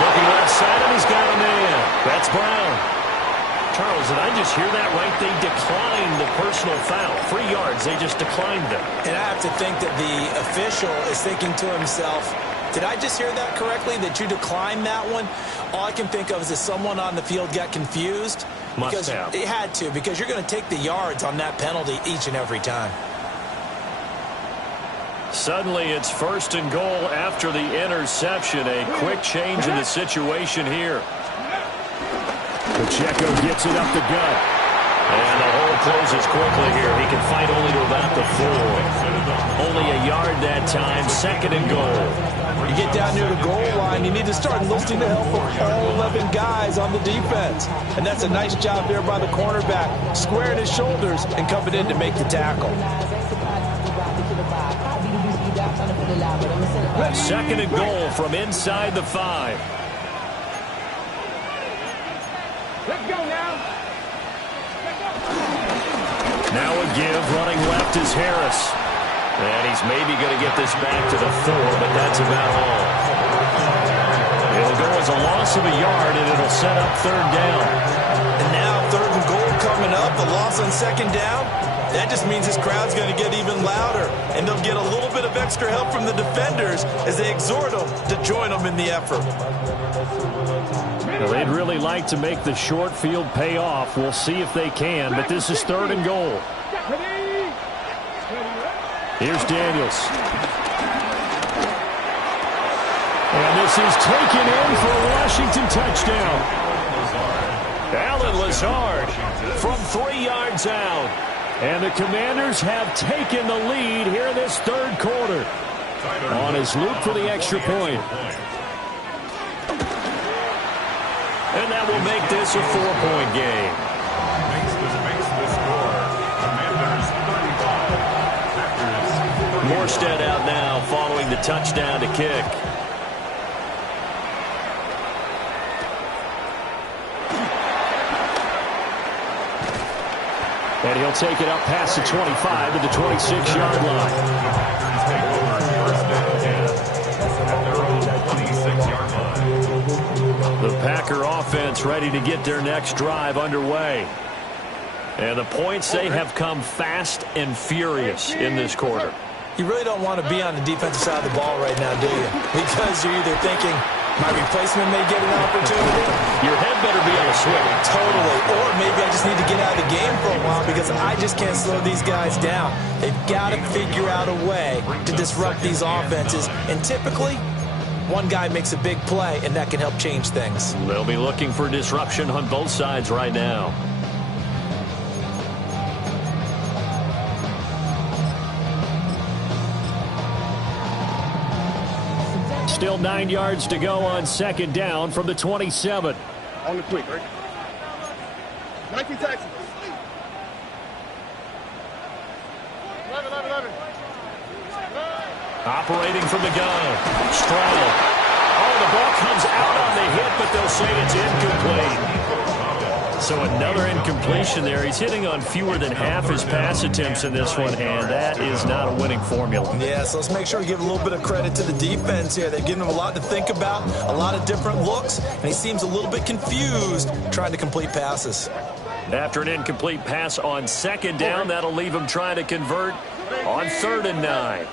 Looking left side, and he's got a man. That's Brown. Charles, did I just hear that right? They declined the personal foul. 3 yards, they just declined them. And I have to think that the official is thinking to himself, did I just hear that correctly, that you declined that one? All I can think of is that someone on the field got confused. Must have. It had to, because you're going to take the yards on that penalty each and every time. Suddenly, it's 1st and goal after the interception. A quick change in the situation here. Pacheco gets it up the gut. And the hole closes quickly here. He can fight only to about the 4. Only a yard that time. 2nd and goal. You get down near the goal line, you need to start enlisting the help of all 11 guys on the defense. And that's a nice job there by the cornerback, squaring his shoulders and coming in to make the tackle. 2nd and goal from inside the 5. Let's go now. Now a give, running left is Harris. And he's maybe going to get this back to the 4, but that's about all. It'll go as a loss of a yard, and it'll set up 3rd down. And now 3rd and goal coming up, a loss on 2nd down. That just means this crowd's going to get even louder, and they'll get a little bit of extra help from the defenders as they exhort them to join them in the effort. Well, they'd really like to make the short field pay off. We'll see if they can, but this is 3rd and goal. Here's Daniels. And this is taken in for a Washington touchdown. Allen Lazard from 3 yards out. And the Commanders have taken the lead here in this 3rd quarter. On his loop for the extra point. And that will make this a 4-point game. Makes the score. Commanders 35. Packers 30. Morstead out now following the touchdown to kick. And he'll take it up past the 25 to the 26-yard line. Packers take over 1st and 10 at their own 26-yard line. The Packer offense ready to get their next drive underway. And the points, they have come fast and furious in this quarter. You really don't want to be on the defensive side of the ball right now, do you? Because you're either thinking, my replacement may get an opportunity. Your head better be on a swivel. Totally. Or maybe I just need to get out of the game for a while because I just can't slow these guys down. They've got to figure out a way to disrupt these offenses. And typically, one guy makes a big play, and that can help change things. They'll be looking for disruption on both sides right now. Still 9 yards to go on 2nd down from the 27. On the quick, right? 19 taxes. 11. Operating from the gun. Stroud. Oh, the ball comes out on the hit, but they'll say it's incomplete. So another incompletion there. He's hitting on fewer than half his pass attempts in this one, and that is not a winning formula. Yeah, so let's make sure we give a little bit of credit to the defense here. They've given him a lot to think about, a lot of different looks, and he seems a little bit confused trying to complete passes. After an incomplete pass on 2nd down, that'll leave him trying to convert on 3rd and 9.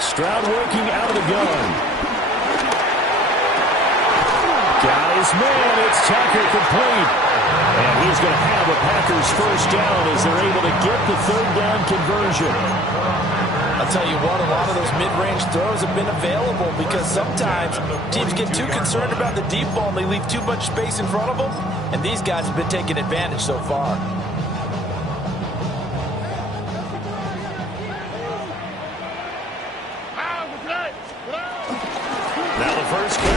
Stroud working out of the gun. Got his man. It's Tucker complete. And he's going to have a Packers 1st down as they're able to get the 3rd down conversion. I'll tell you what, a lot of those mid-range throws have been available because sometimes teams get too concerned about the deep ball and they leave too much space in front of them. And these guys have been taking advantage so far. Now the first kick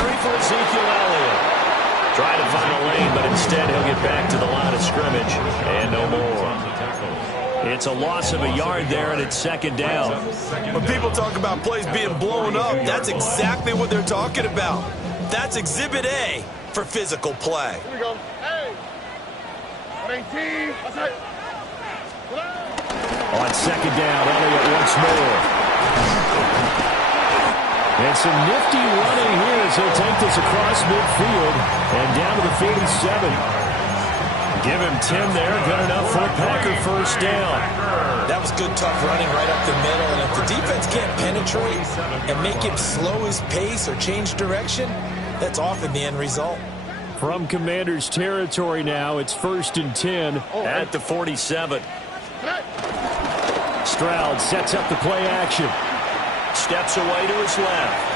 Instead, he'll get back to the line of scrimmage and no more. It's a loss of a yard there, and it's second down. When people talk about plays being blown up, that's exactly what they're talking about. That's Exhibit A for physical play. Here we go. Hey. 18. On second down, Elliott once more. And some nifty running here as he'll take this across midfield and down to the 47. Give him 10 there. Good enough for a Packer first down. That was good, tough running right up the middle. And if the defense can't penetrate and make him slow his pace or change direction, that's often the end result. From Commanders territory now, it's 1st and 10 at the 47. Stroud sets up the play action. Steps away to his left.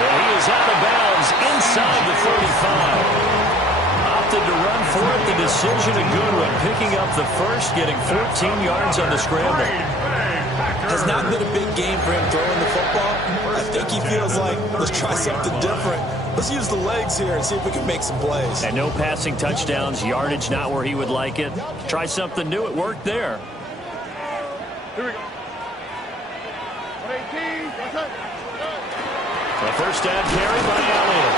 And he is out of bounds inside the 35. Opted to run for it. The decision a good one. Picking up the first, getting 14 yards on the scramble. Has not been a big game for him throwing the football. I think he feels like, let's try something different. Let's use the legs here and see if we can make some plays. And no passing touchdowns, yardage not where he would like it. Try something new. It worked there. Here we go. 18. A first down carry by Elliott.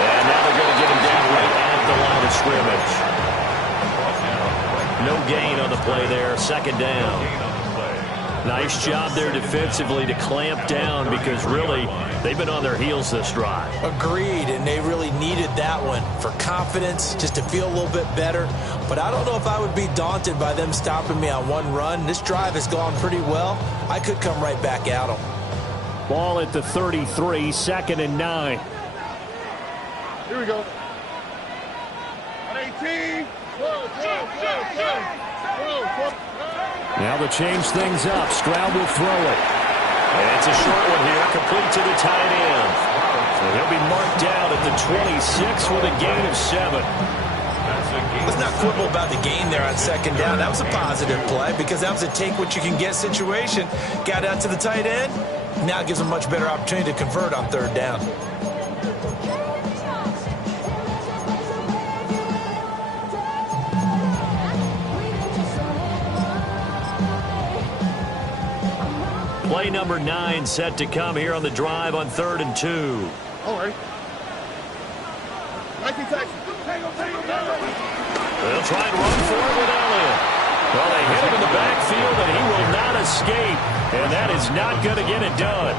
And now they're going to get him down right at the line of scrimmage. No gain on the play there. Second down. Nice job there defensively to clamp down because really they've been on their heels this drive. Agreed, and they really needed that one for confidence, just to feel a little bit better. But I don't know if I would be daunted by them stopping me on one run. This drive has gone pretty well. I could come right back at them. Ball at the 33, 2nd and 9. Here we go. 18. Now to change things up. Stroud will throw it. And it's a short one here, complete to the tight end. So he'll be marked down at the 26 with a gain of 7. Let's not quibble about the gain there on second down. That was a positive play because that was a take-what-you-can-get situation. Got out to the tight end. Now it gives him a much better opportunity to convert on third down. Play number 9 set to come here on the drive on 3rd and 2. All right. 19 seconds. They'll try and run for it with Elliott. Well, they hit him in the backfield, and he will not escape. And that is not going to get it done.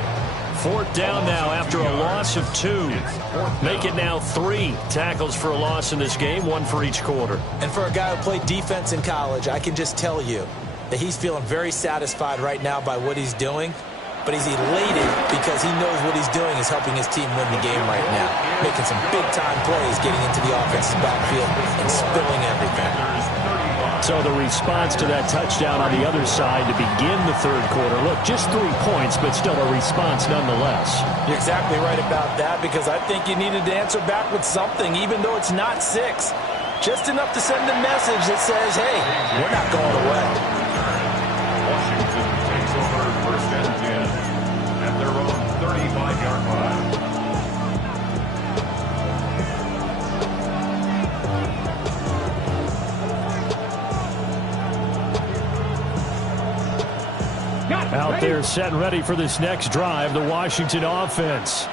4th down now after a loss of 2. Make it now 3 tackles for a loss in this game, 1 for each quarter. And for a guy who played defense in college, I can just tell you that he's feeling very satisfied right now by what he's doing. But he's elated because he knows what he's doing is helping his team win the game right now. Making some big-time plays, getting into the offensive backfield and spilling everything. So the response to that touchdown on the other side to begin the 3rd quarter. Look, just 3 points, but still a response nonetheless. You're exactly right about that because I think you needed to answer back with something, even though it's not 6. Just enough to send a message that says, hey, we're not going away. Washington takes over 1st and 10 at their own 35-yard line. Out there set and ready for this next drive, the Washington offense.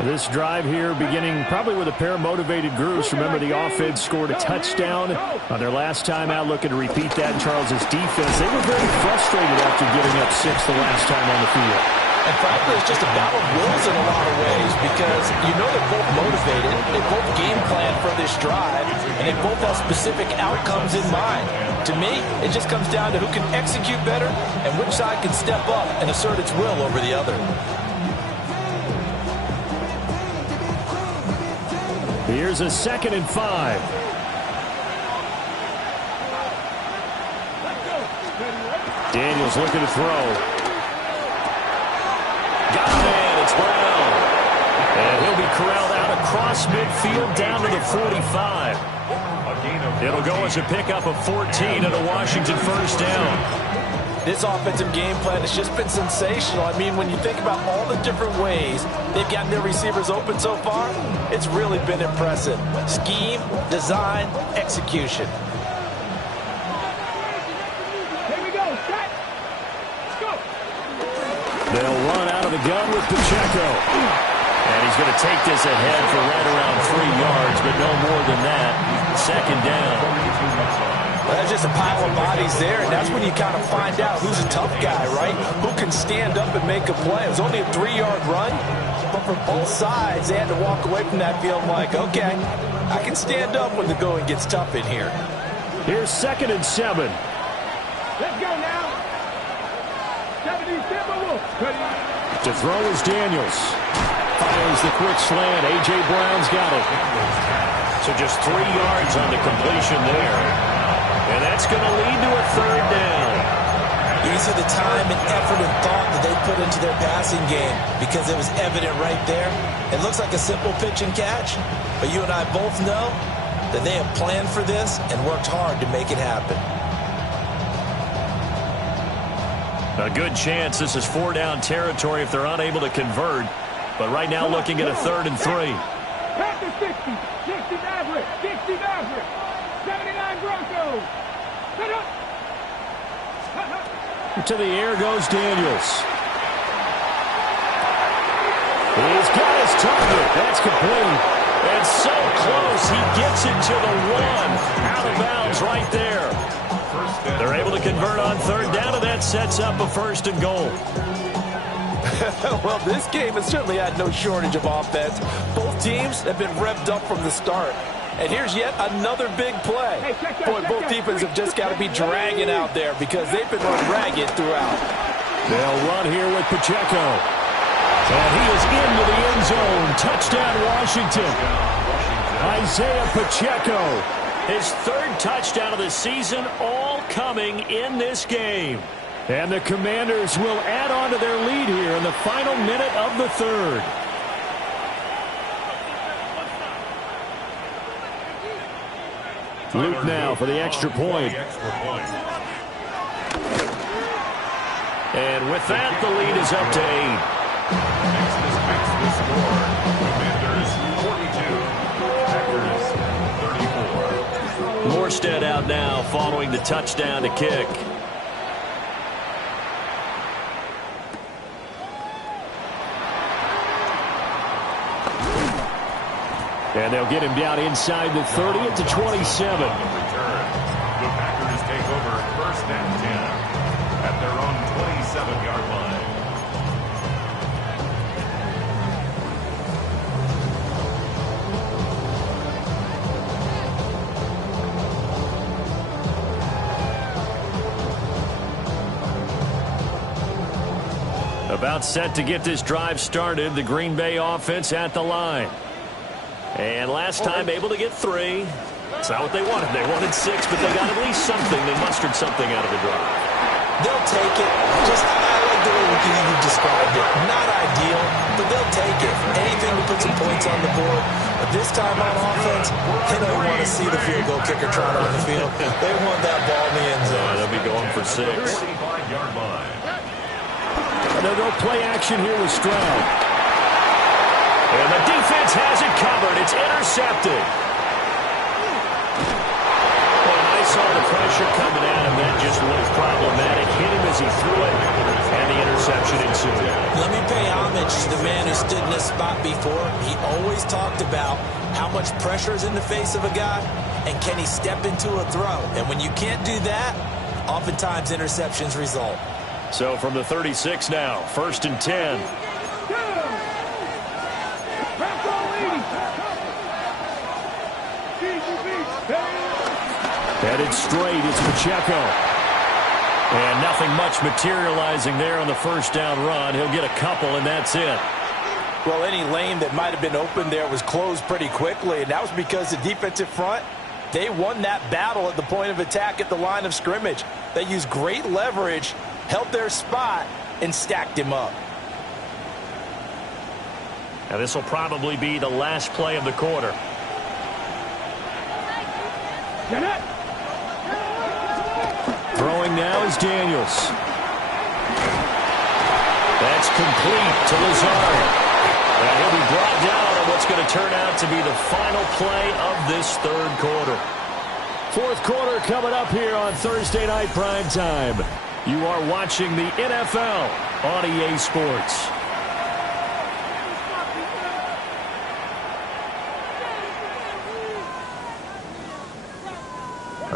This drive here beginning probably with a pair of motivated groups. Remember, the offense scored a touchdown on their last time out, looking to repeat that in Charles's defense. They were very frustrated after getting up 6 the last time on the field. And frankly, it's just a battle of wills in a lot of ways because you know they're both motivated, they both game plan for this drive, and they both have specific outcomes in mind. To me, it just comes down to who can execute better and which side can step up and assert its will over the other. Here's a 2nd and 5. Daniels looking to throw. Got a man, it's Brown. And he'll be corralled out across midfield down to the 45. It'll go as a pickup of 14 and a Washington first down. this offensive game plan has just been sensational. I mean, when you think about all the different ways they've gotten their receivers open so far, it's really been impressive. Scheme, design, execution. Here we go. Set. Let's go. They'll run out of the gun with Pacheco. And he's going to take this ahead for right around 3 yards, but no more than that. Second down. Well, that's just a pile of bodies there, and that's when you kind of find out who's a tough guy, right? Who can stand up and make a play. It was only a 3-yard run, but for both sides, they had to walk away from that field like, okay, I can stand up when the going gets tough in here. Here's 2nd and 7. Let's go now. 77. To throw is Daniels. Fires the quick slant. A.J. Brown's got it. So just 3 yards on the completion there. And that's going to lead to a 3rd down. You can see the time and effort and thought that they put into their passing game because it was evident right there. It looks like a simple pitch and catch, but you and I both know that they have planned for this and worked hard to make it happen. A good chance this is 4-down territory if they're unable to convert. But right now looking at a 3rd and 3. Panthers 60, 60 Maverick, 60 Maverick, 79 Broncos. Set up. To the air goes Daniels. He's got his target. That's complete. And so close. He gets it to the 1. Out of bounds right there. They're able to convert on 3rd down, and that sets up a 1st and goal. Well, this game has certainly had no shortage of offense. Both teams have been revved up from the start. And here's yet another big play. Boy, both defenses have just got to be dragging out there because they've been run ragged throughout. They'll run here with Pacheco. And he is into the end zone. Touchdown, Washington. Isaiah Pacheco. His 3rd touchdown of the season, all coming in this game. And the Commanders will add on to their lead here in the final minute of the 3rd. Luke now for the extra point. And with that, the lead is up to 8. Morstead out now following the touchdown to kick. And they'll get him down inside the 30 at the 27. The Packers take over 1st and 10 at their own 27-yard line. About set to get this drive started, the Green Bay offense at the line. And last time able to get 3. It's not what they wanted. They wanted 6, but they got at least something. They mustered something out of the drive. They'll take it. Just, I like the way you described it. Not ideal, but they'll take it. Anything to put some points on the board. But this time on offense, they don't want to see the field goal kicker trot on the field. They want that ball in the end zone. They'll be going for 6. 35-yard line. And they'll go play action here with Stroud. And the defense has it covered. It's intercepted. Well, I saw the pressure coming at him. That just looked problematic. Hit him as he threw it, and the interception ensued. Let me pay homage to the man who stood in this spot before. He always talked about how much pressure is in the face of a guy, and can he step into a throw. And when you can't do that, oftentimes interceptions result. So from the 36 now, 1st and 10. Headed straight, it's Pacheco. And nothing much materializing there on the 1st down run. He'll get a couple, and that's it. Well, any lane that might have been open there was closed pretty quickly, and that was because the defensive front, they won that battle at the point of attack at the line of scrimmage. They used great leverage, held their spot, and stacked him up. Now this will probably be the last play of the quarter. Throwing now is Daniels. That's complete to Lazard. And he'll be brought down on what's going to turn out to be the final play of this third quarter. Fourth quarter coming up here on Thursday Night Primetime. You are watching the NFL on EA Sports.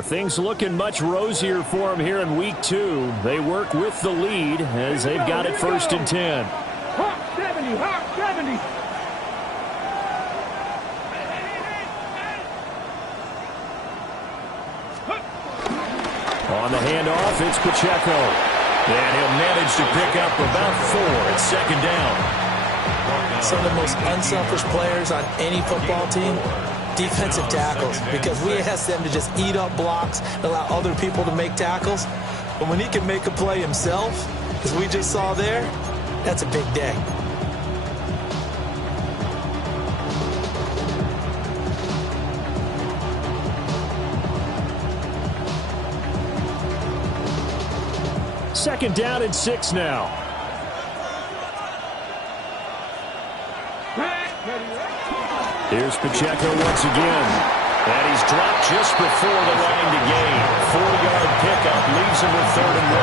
Things looking much rosier for them here in week 2. They work with the lead as they've got it 1st and 10. Hawk 70, Hawk 70. On the handoff, it's Pacheco. And he'll manage to pick up about 4 at 2nd down. Some of the most unselfish players on any football team, defensive tackles, because we ask them to just eat up blocks and allow other people to make tackles. But when he can make a play himself, as we just saw there, that's a big day. Second down and 6 now. Here's Pacheco once again. And he's dropped just before the line to gain. 4-yard pickup leaves him with 3rd and 1.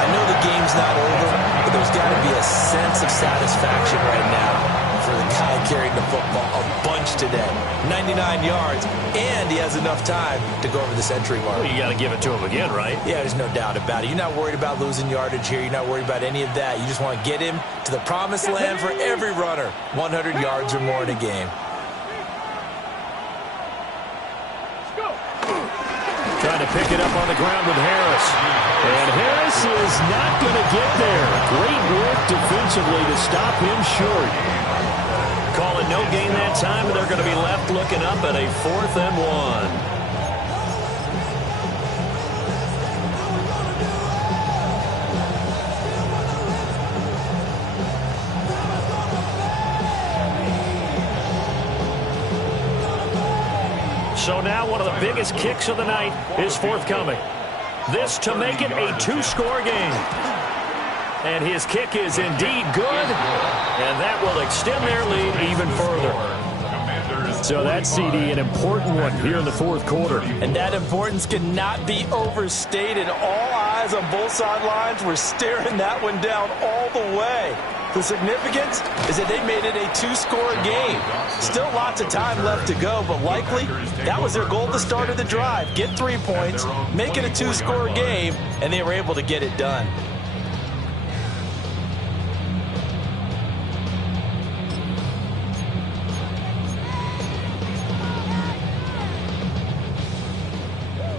I know the game's not over, but there's got to be a sense of satisfaction right now for the guy carrying the football a bunch today. 99 yards, and he has enough time to go over the century mark. Well, you got to give it to him again, right? Yeah, there's no doubt about it. You're not worried about losing yardage here. You're not worried about any of that. You just want to get him to the promised land for every runner. 100 yards or more in a game. Trying to pick it up on the ground with Harris. And Harris is not going to get there. Great work defensively to stop him short. Call it no gain that time, and they're going to be left looking up at a 4th and 1. So now one of the biggest kicks of the night is forthcoming. This to make it a 2-score game. And his kick is indeed good, and that will extend their lead even further. So that, CD, an important one here in the 4th quarter. And that importance cannot be overstated. All eyes on both sidelines were staring that one down all the way. The significance is that they made it a 2-score game. Still lots of time left to go, but likely that was their goal at the start of the drive. Get 3 points, make it a 2-score game, and they were able to get it done.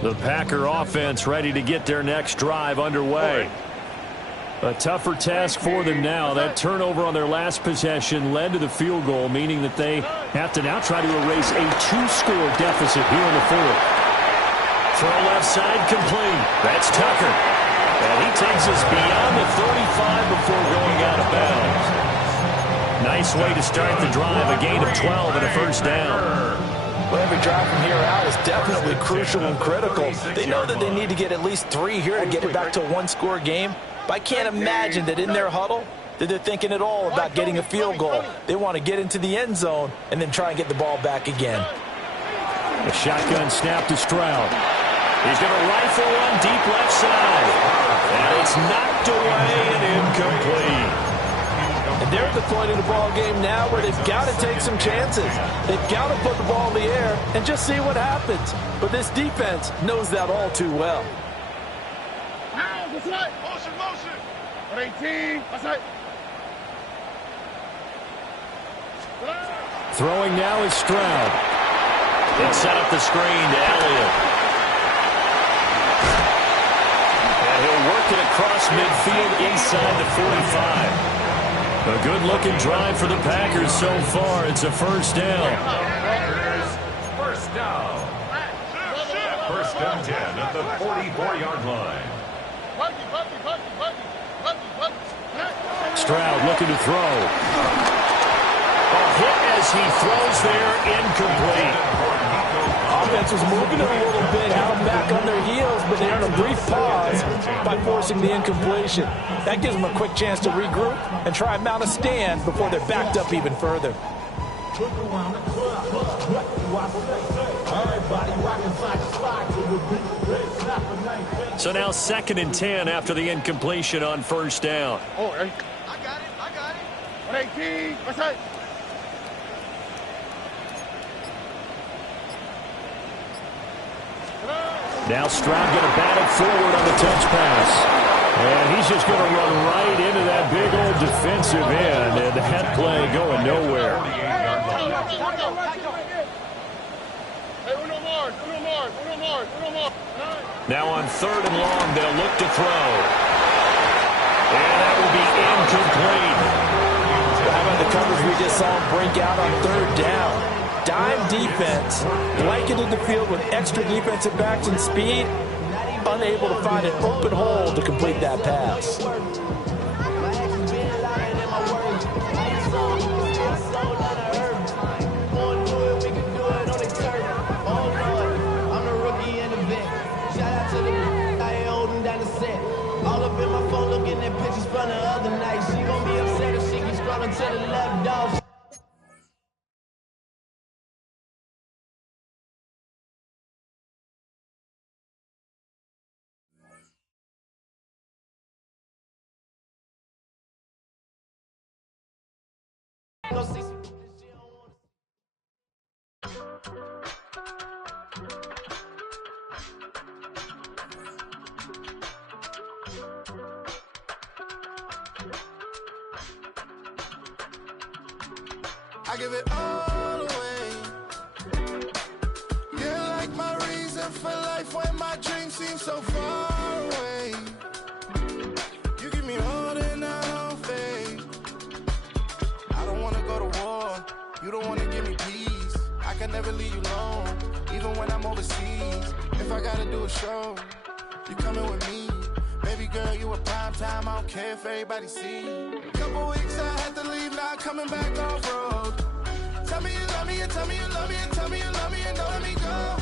The Packer offense ready to get their next drive underway. A tougher task for them now. That turnover on their last possession led to the field goal, meaning that they have to now try to erase a 2-score deficit here in the 4th. Throw left side complete. That's Tucker. And he takes us beyond the 35 before going out of bounds. Nice way to start the drive. A gain of 12 and a 1st down. Well, every drive from here out is definitely crucial and critical. They know that they need to get at least 3 here to get it back to a 1-score game. But I can't imagine that in their huddle that they're thinking at all about getting a field goal. They want to get into the end zone and then try and get the ball back again. A shotgun snap to Stroud. He's going to rifle one deep left side. And it's knocked away and incomplete. And they're at the point in the ball game now where they've got to take some chances. They've got to put the ball in the air and just see what happens. But this defense knows that all too well. Motion, motion. 18. That's right. Throwing now is Stroud. They set up the screen to Elliott. And he'll work it across midfield inside the 45. A good-looking drive for the Packers so far. It's a 1st down. First down. First down 10 at the 44-yard line. Stroud looking to throw. A hit as he throws there, incomplete. Offense was moving a little bit, out back on their heels, but they earn a brief pause by forcing the incompletion. That gives them a quick chance to regroup and try and mount a stand before they're backed up even further. So now 2nd and 10 after the incompletion on first down. Oh, I got it. 118. What's that? Now Stroud going to bat it forward on the touch pass. And he's just going to run right into that big old defensive end. And that play going nowhere. Now on 3rd and long, they'll look to throw. And that will be incomplete. How about the coverage we just saw him break out on 3rd down? Dime defense, blanketed the field with extra defensive backs and speed, unable to find an open hole to complete that pass. All up in my phone looking at pictures from the other night. She gon' be upset if she keeps scrolling to the left, dog. I give it all away. You're like my reason for life when my dreams seem so far away. You give me all that I don't fade. I don't wanna go to war. You don't wanna give me peace. I can never leave you alone, even when I'm overseas. If I gotta do a show, you coming with me. Baby girl, you a prime time. I don't care if everybody see. Couple weeks I had to leave, now coming back off road. Tell me you love me and tell me you love me and tell me you love me and don't let me go.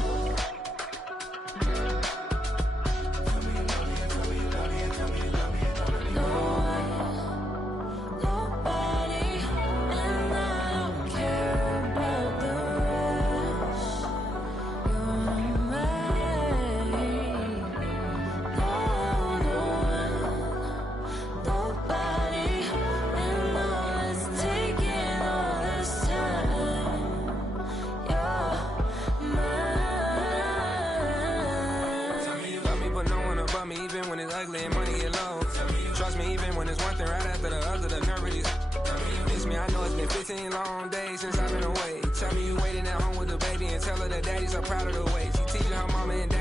Long days since I've been away. Tell me you waiting at home with the baby and tell her that daddy's so proud of the way. She teaching her mama and daddy